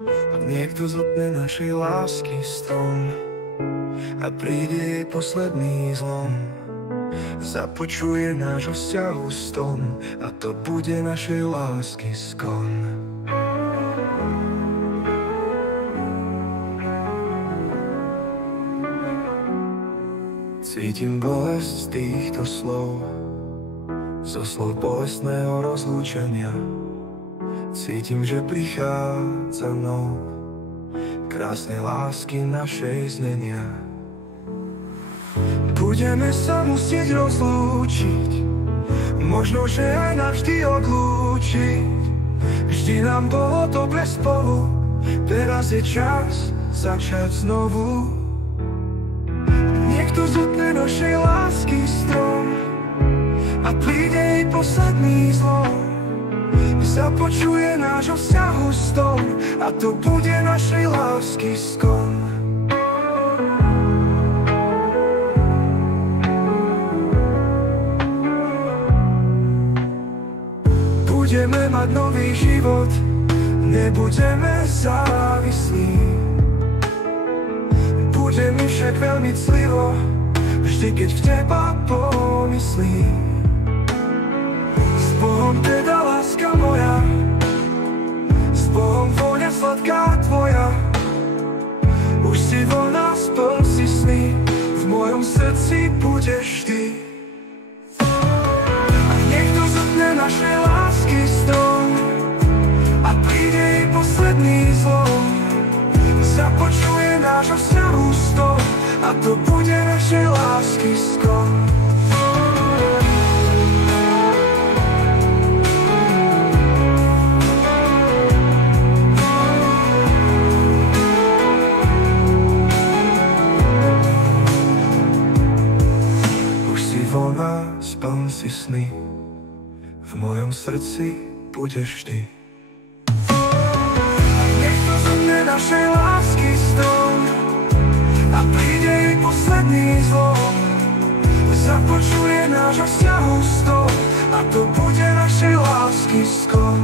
Niekto zopne našej lásky strom a príde jej posledný zlom. Započuje nášho vzťahu ston a to bude našej lásky skon. Cítim bolesť z týchto slov, zo slov bolestného rozlúčenia. Cítim, že prichádza mnou krásnej lásky našej znenia. Budeme sa musieť rozlúčiť, možno, že aj navždy odlúčiť. Vždy nám bolo dobre spolu, teraz je čas začať znovu. Niekto zotne našej lásky strom a príde jej posledný zlom. Započuje nášho vzťahu ston a to bude našej lásky skon. Budeme mať nový život, nebudeme závislí. Bude mi však veľmi clivo, vždy keď v teba pomyslím. S Bohom teda láska moja, s Bohom vôňa sladká tvoja. Už si voľná, splň si sny, v mojom srdci budeš ty. A niekto zotne našej lásky strom a príde jej posledný zlom. Započuje nášho vzťahu ston a to bude našej lásky skon. Voľná, splň si sny, v mojom srdci budeš ty. Niekto zotne našej lásky strom a príde jej posledný zlom. Započuje nášho vzťahu ston a to bude našej lásky skon.